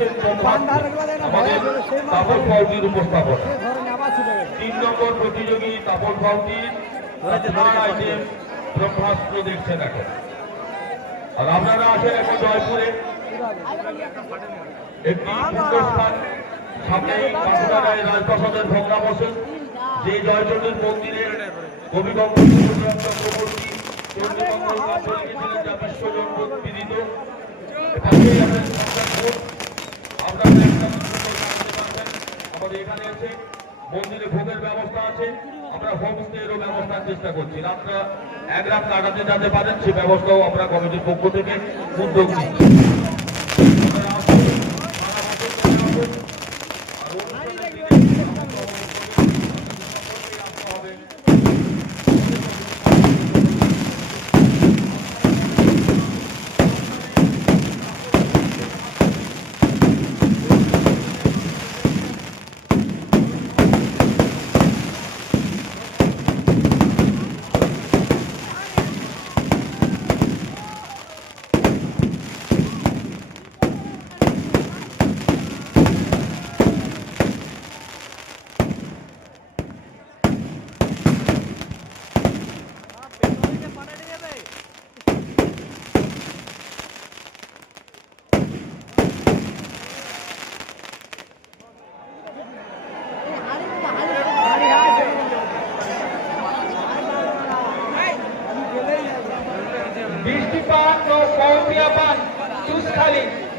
করছেন আমাদের তাপস বাউটির উপস্থাপনা। 3 নম্বর প্রতিযোগী তাপস বাউটির আইটেম ব্রহ্মাস্ত্র দেখছেন এখন। আর আপনারা আছেন এখন জয়পুরে একটি পুণ্যস্থান সামনেই কাকুরাগাঁয়ের রাজপ্রাসাদের ভগ্নাবশেষ, যে জয়চন্ডীর মন্দিরে কবিগঙ্গ চক্রবর্তী চন্ডীমঙ্গল কাব্য লিখেছিলেন, যা বিশ্বজগৎ বিদিত। আমাদের এখানে আছে মন্দিরে ভোগের ব্যবস্থা আছে, আমরা হোমস্টেরও ব্যবস্থার চেষ্টা করছি। রাতটা 1 রাত কাটাতে যেতে পারেন সে ব্যবস্থাও আমরা কমিটির পক্ষ থেকে উদ্যোগ নিচ্ছি।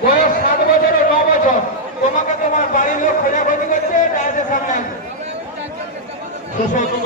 বয়স 7 বছর ও 9 বছর। তোমাকে তোমার বাড়ির লোক খোঁজাখুঁজি করছে, সামনে সুস্বাস্থ্য